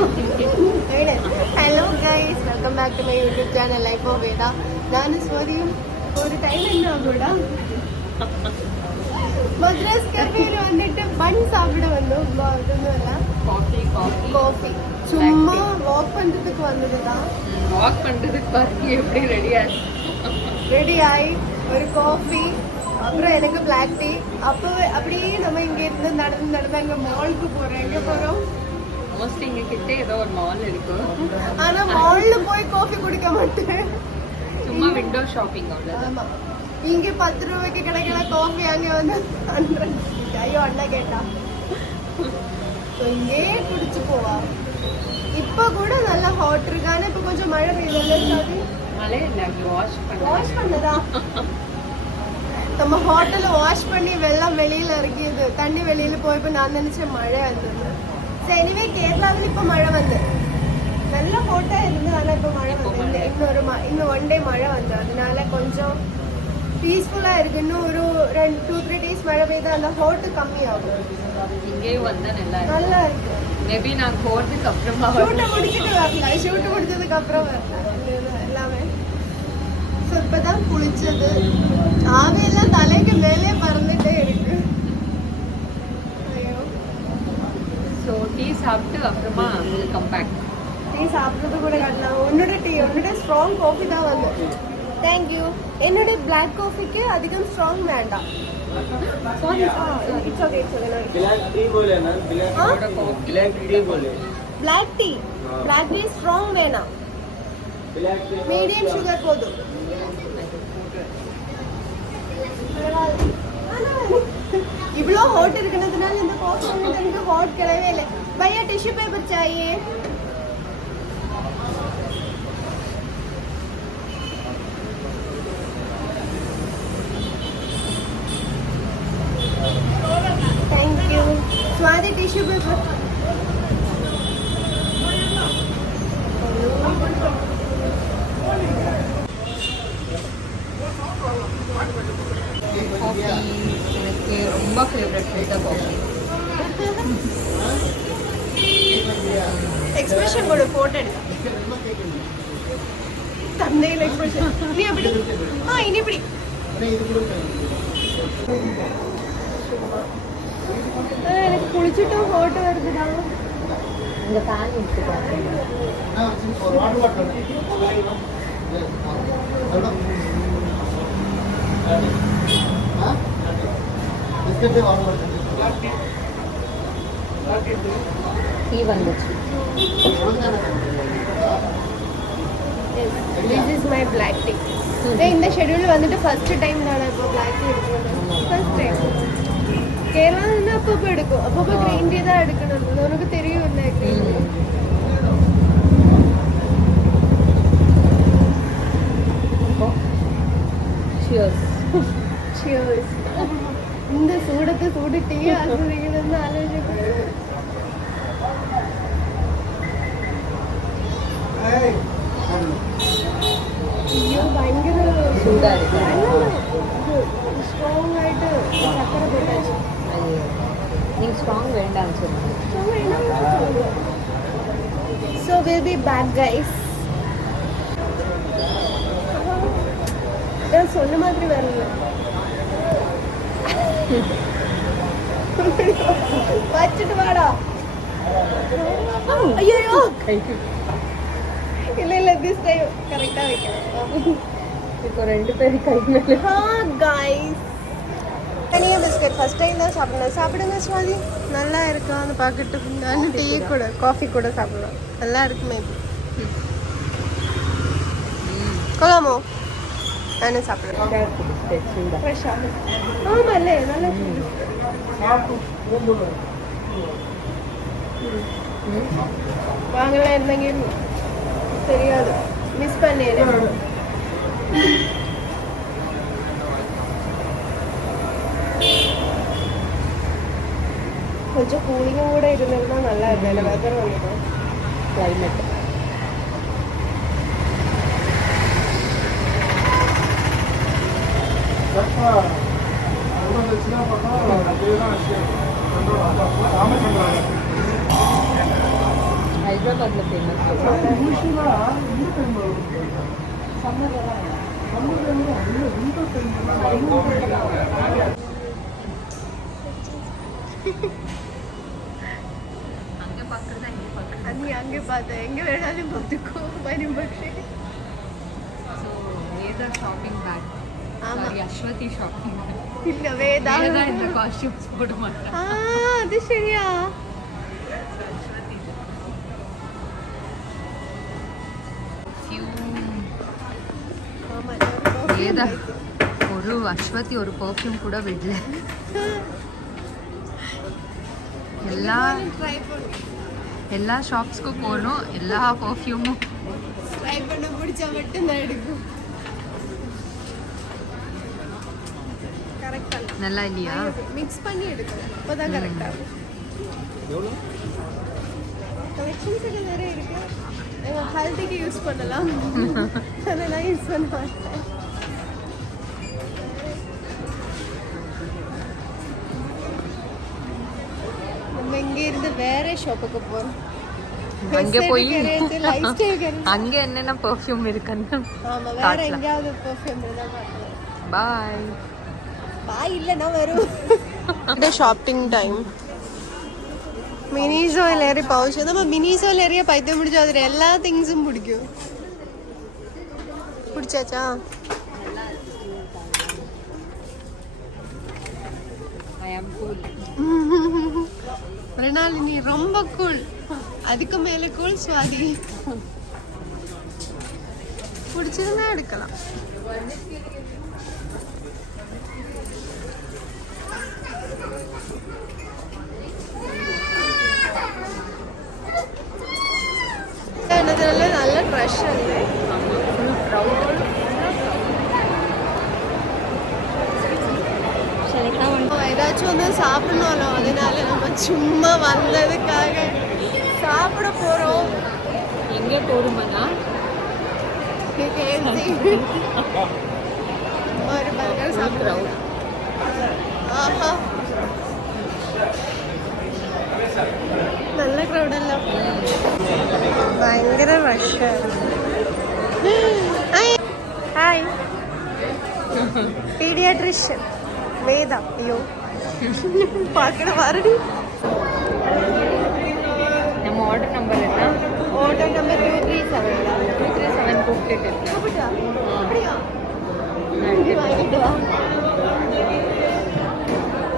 Hello guys, welcome back to my YouTube channel life of Veda. ഞാൻ സ്വതിയും ഒരു time എന്നാ കൂടാ മദ്രാസ് കഫേയിൽ വന്നിട്ട് ബൺ സാപ്പിട വന്നു. ഇതൊന്നുമല്ല, കോഫി. சும்மா வாக் பண்றதுக்கு வந்ததுதான். வாக் பண்றதுக்கு பாருங்க எப்படி ரெடி ஆயி ஒரு காஃபி, அப்புறம் எனக்கு பிளாக் டீ. அப்போ அப்படியே நம்ம இங்க இருந்து நடந்து அங்க மாலுக்கு போறோம். எங்க போறோம்? மோஸ்ட் இங்க கிட்ட ஏதோ ஒரு மால் இருக்கு. ஆனா மால்ல போய் காஃபி குடிக்க மாட்டேன், சும்மா விண்டோ ஷாப்பிங் அவ்வளவுதான். ஆமா, இங்க 10 ரூபாய்க்கு கிடைக்கிற காஃபி அங்க வந்து 100. ஐயோ அண்ணா கேட்டா இங்கே குடிச்சு போவா. இப்ப கூட நல்ல ஹாட் இருக்கு. ஆனா இப்ப கொஞ்சம் மழை பெய்யல. மழை இல்ல, வாஷ் பண்ணதா நம்ம ஹோட்டல்ல வாஷ் பண்ணி வெள்ளம் வெளியில இறக்கியது, தண்ணி வெளியில போயப்போ நான் நினைச்சேன் மழை வந்தது. சரி, எனிவே கேரளாவில் இப்ப மழை வந்து நல்ல ஹோட்டா இருந்து. ஆனா இப்ப மழை வந்து இன்னும் 1 டே மழை வந்து, அதனால கொஞ்சம் பீஸ்ஃபுல்லா இருக்கு. இன்னும் ஒரு 2-3 டேஸ் மழை பெய்தா அந்த ஹோட்டு கம்மியாகும். இங்கேயும் வந்தா நல்லா இருக்கு. மேபி நான் போறதுக்கு அப்புறமா ஷூட்டை முடிச்சுட்டு வரல, ஷூட்டு முடிச்சதுக்கு அப்புறம் வரல எல்லாமே. ஸோ இப்பதான் குளிச்சது, ஆவியெல்லாம் தலைக்கு மேலே பறந்துட்டே இருக்கு. ஐயோ, ஸோ டீ சாப்பிட்டு அப்புறமா கம் பேக். டீ சாப்பிட்றது கூட காட்டலாம். உன்னோட ஸ்ட்ராங் காஃபி தான் வந்து. தேங்க்யூ. என்னோட பிளாக் காஃபிக்கு அதிகம் ஸ்ட்ராங் வேண்டாம். Sorry, it's okay, black T बोले ना, ब्लैक टी बोले. ब्लैक टी स्ट्रांग வேணா, மீடியம் சுகர் போதும். இவ்வளோ ஹாட் இருக்கிறதுனால இந்த காஃபி எனக்கு ஹாட் கிடையவே இல்லை. भैया टिश्यू पेपर चाहिए. Thank you. Swati tissue paper. Coffee எனக்கு ரொம்ப ஃபேவரட் ஃபில்டர் காஃபி. எக்ஸ்பிரஷன் கூட போட்டோ எடு. தந்தையில் எக்ஸ்பிரஷன் நீ அப்படி இனி இப்படி. எனக்கு குளிச்சுட்டும் போட்டோ வருதுடா. இந்த ஃபேன் எடுத்துக்கலாம். டீ வந்துச்சு. This is my black tea. இந்த ஷெட்யூல் வந்துட்டு ஃபர்ஸ்ட் டைம் நான் இப்போ பிளாக் டீ எடுக்கிறேன். ஃபர்ஸ்ட் டைம் கேரளா அப்பப்போ எடுக்கும். அப்பப்போ க்ரீன் டீ தான் எடுக்கணும். உனக்கு தெரியும் இல்லை க்ரீன் டீ. Cheers. இந்த சூடத்தை சூடு டீ ஆகுறீங்கன்னு ஆலோசிக்கிறேன். ஐயோ பயங்கர சூடா இருக்கு. ஸ்ட்ராங் ஆயிட்டு சக்கரை போட்டாச்சு. நீங்க ஸ்ட்ராங் வேண்டாம் சொல்லுங்க. So we'll be back guys. நான் சொன்ன மாதிரி வரல. வச்சுட்டு வாடா. ஐயோ இல்ல திஸ் டைம் கரெக்டா வைக்கிறேன். இப்போ 2 பேரும் கை மேல. गाइस, தனியா பிஸ்கட் ஃபர்ஸ்ட் டைம் தான் சாப்பிடணும். சாப்பிடுங்க சுவாதி, நல்லா இருக்கு. அந்த பாக்கெட்டு நான் டீ கூட காஃபி கூட சாப்பிடலாம். நல்லா இருக்குமே. கொலாமோ நானும் சாப்பிடுறேன். ஃப்ரெஷ்ஷாக ஆமாம் இல்லை நல்லா வாங்கலாம். இருந்தாங்க தெரியாது, மிஸ் பண்ணிடுறேன். கொஞ்சம் கூலிங்கும் கூட இருந்ததுன்னா நல்லா இருந்தது. வெதர் வந்துடும், கிளைமேட். హైదరాబాద్లో ఫేమస్. அங்கே பார்க்குறது அங்கே பார்க்குறது. நீ அங்கே பார்த்த எங்கே வேணாலும் பார்த்துக்கோ வரும் பக்ஷி. So Veda shopping bag. Sorry, Aswathi shopping bag. இல்ல வேதா இந்த காஸ்டியூம்ஸ் போட மாட்டேன். அது சரியா? வேதா ஒரு அஸ்வதி ஒரு பர்ஃப்யூம் கூட விடல. எல்லா ஷாப்ஸ்க்கும் போகணும், எல்லா பர்ஃப்யூமும் ட்ரை பண்ண பிடிச்சா மட்டும்தான் எடுக்கும். கரெக்டா நல்லா இல்லையா? மிக்ஸ் பண்ணி எடுக்கணும், அப்போதான் கரெக்டா இருக்கும். கலெக்ஷன்ஸ் நிறைய இருக்கு. எங்க ஹல்திக்கு யூஸ் பண்ணலாம், அதெல்லாம் யூஸ் பண்ண மாட்டேன். நம்ம இங்க இருந்து வேற ஷாப்புக்கு போறோம். அங்கே போய் லைஃப் ஸ்டைல் அங்கே என்னென்ன பர்ஃப்யூம் இருக்குன்னு. ஆமா, வேற எங்கேயாவது பெர்ஃப்யூம் இருந்தா பார்க்கலாம். பாய் பாய் இல்லைன்னா வரும். இது ஷாப்பிங் டைம். மினிசோயில் ஏறி பவுச் நம்ம மினிசோயில் ஏறிய பைத்தியம் பிடிச்சோம். அதில் எல்லா திங்ஸும் பிடிக்கும். பிடிச்சாச்சா? ஐ ஆம் கூல். ஒரு நாள் நீ ரொம்ப கூல், அதுக்கு மேலே கூல் சுவாதி. பிடிச்சதுன்னா எடுக்கலாம். நல்ல ட்ரெஷ் அല്ലേ? ஏதாச்சும் வந்து சாப்பிடணும்ல, அதனால நம்ம சும்மா வந்ததுக்காக சாப்பிட போறோம். எங்கே போகிறோம்னா ஒரு பர்கர் சாப்பிட்றோம். ஆஹா, நல்ல க்ரௌட் അല്ല, ഭയങ്കര റഷ്. ഹായ്, പീഡിയാട്രിഷ്യൻ വേദ. അയ്യോ பார்க்கற வாரடி. நம்ம ஆர்டர் நம்பர் என்ன? Order number 237. 237 கூப்பிட்டு அப்படியா? வாங்கிட்டு வா.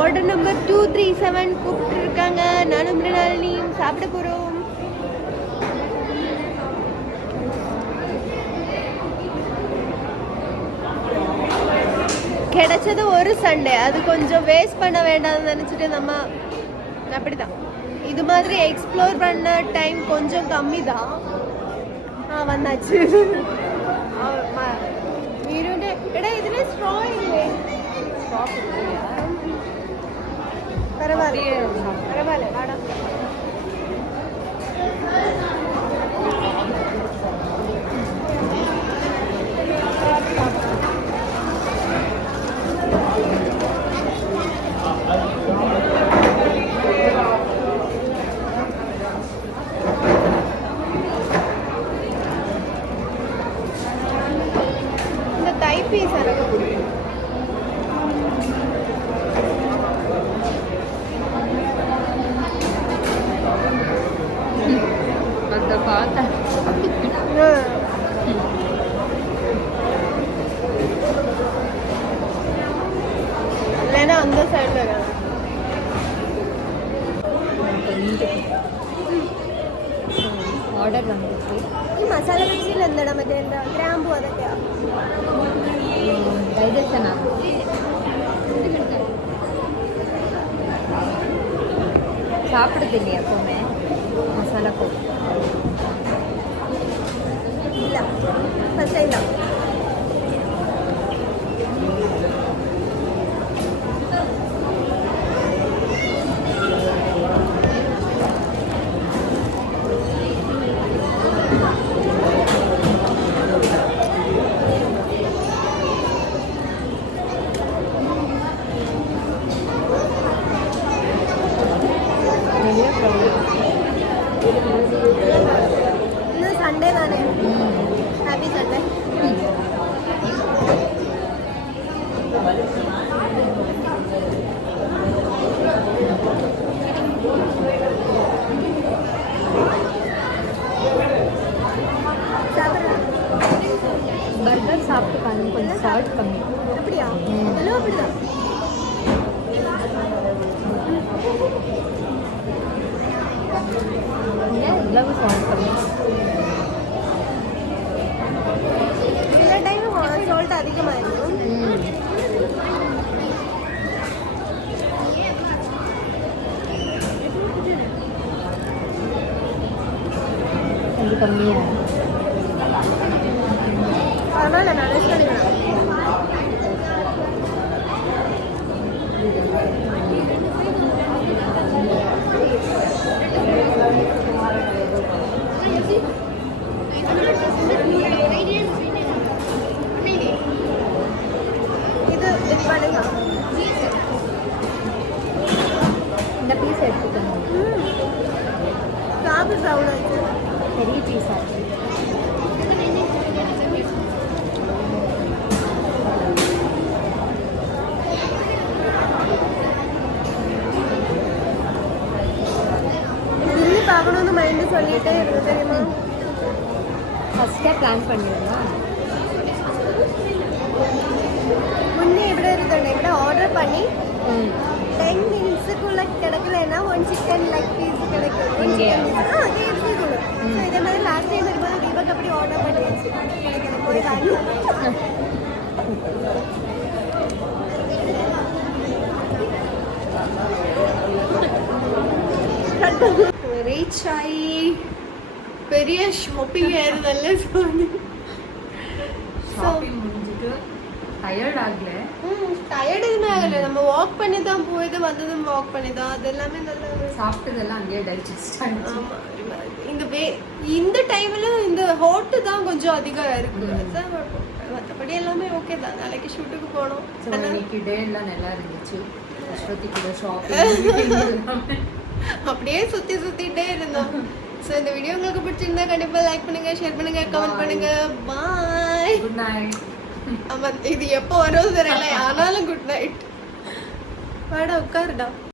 ஆர்டர் நம்பர் 237 கூப்பிட்டு இருக்காங்க. நானும் மிருனாலினியும் சாப்பிட போறோம். கிடைச்சது ஒரு சண்டே, அது கொஞ்சம் வேஸ்ட் பண்ண வேண்டாம்னு நினச்சிட்டு நம்ம அப்படிதான். இது மாதிரி எக்ஸ்ப்ளோர் பண்ண டைம் கொஞ்சம் கம்மி தான். வந்தாச்சு. വീടിന്റെ എടാ ഇതിന് സ്ട്രോ ഇല്ലേ? പരവാല്ലേ വാടാ. இந்த தை பீஸ் எனக்கு பிடிக்கும். அதை பார்த்தேன். இல்லைன்னா அந்த சைடில் ഓർഡർ വന്നിട്ട് ഈ മസാല മിക്സിയിൽ എന്താണ് മറ്റേ എന്താ ഗ്രാമ്പു അതൊക്കെയാ? ഡൈജഷൻ ആണ്. சாப்பிடுதில்லை எப்பவுமே மசாலா போட்டு? ഇല്ല, ഫസ്റ്റ് ടൈം தான். വലിയ പ്രോബ്ലം. ഇന്ന് സൺഡേ താനേ. Happy Sunday. பர்கர் சாப்பிட்டு பாருங்க, கொஞ்சம் சால்ட் கம்மி. அப்படியா? இதெல்லாம் அப்படிதான். ஏன் இவ்வளவு சால்ட் கம்மி? சில டைம் சால்ட் அதிகமாயிருக்கும். கொஞ்சம் கம்மியா. பரவாயில்ல, நான் ரெஸ்ட் பண்ணிக்கிறேன். இது பண்ணுங்க. இந்த பீஸ் எடுத்துக்கோங்க. சாப்பிட்டு அவ்வளோ பெரிய பீஸா. தில்லி பார்க்கணும்னு மைண்டு சொல்லிட்டே இருக்கு தெரியுமா? ஃபஸ்ட்டே பிளான் பண்ணிடலாம். முன்னே ഇവിടെ ഇവിടെ ഓർഡർ பண்ணி 10 മിനിറ്റ്സുക്കുള്ള കിടക്കലena one chicken leg piece கிடைக்கும். இங்கேயா? KFC-க்குள்ள. இதே மாதிரி லாஸ்ட் டைம் வரும்போது தீபக் அப்படி ஆர்டர் பண்ணி வச்சு கிடைக்கல போய் வாங்கி. ரீச் ஆகி பெரிய ஷாப்பிங் ஆயிருந்தல்ல சோனி. ஷாப்பிங் முடிஞ்சிட்டு டயர்ட் ஆகல. டயர்ட் எதுவுமே ஆகல. நம்ம வாக் பண்ணி தான் போயிட்டு வந்ததும் வாக் பண்ணி தான். அது எல்லாமே நல்லா சாப்பிட்டதெல்லாம் அங்கேயே டைஜஸ்ட் ஆயிடுச்சு. ஆமா. இந்த டைம்ல இந்த ஹாட் தான் கொஞ்சம் அதிகம் இருக்கு. மற்றபடி எல்லாமே ஓகே தான். நாளைக்கு ஷூட்டுக்கு போனோம். இன்னைக்கு டே எல்லாம் நல்லா இருந்துச்சு. அஸ்வதி கூட ஷாப்பிங் அப்படியே சுத்திட்டே இருந்தோம். ஸோ இந்த வீடியோ உங்களுக்கு பிடிச்சிருந்தா கண்டிப்பா லைக் பண்ணுங்க, ஷேர் பண்ணுங்க, கமெண்ட் பண்ணுங்க. பாய். Good night. ஆமா, இது எப்போ வரும் தெரியல, ஆனாலும் குட் நைட். வாடா உட்காருடா.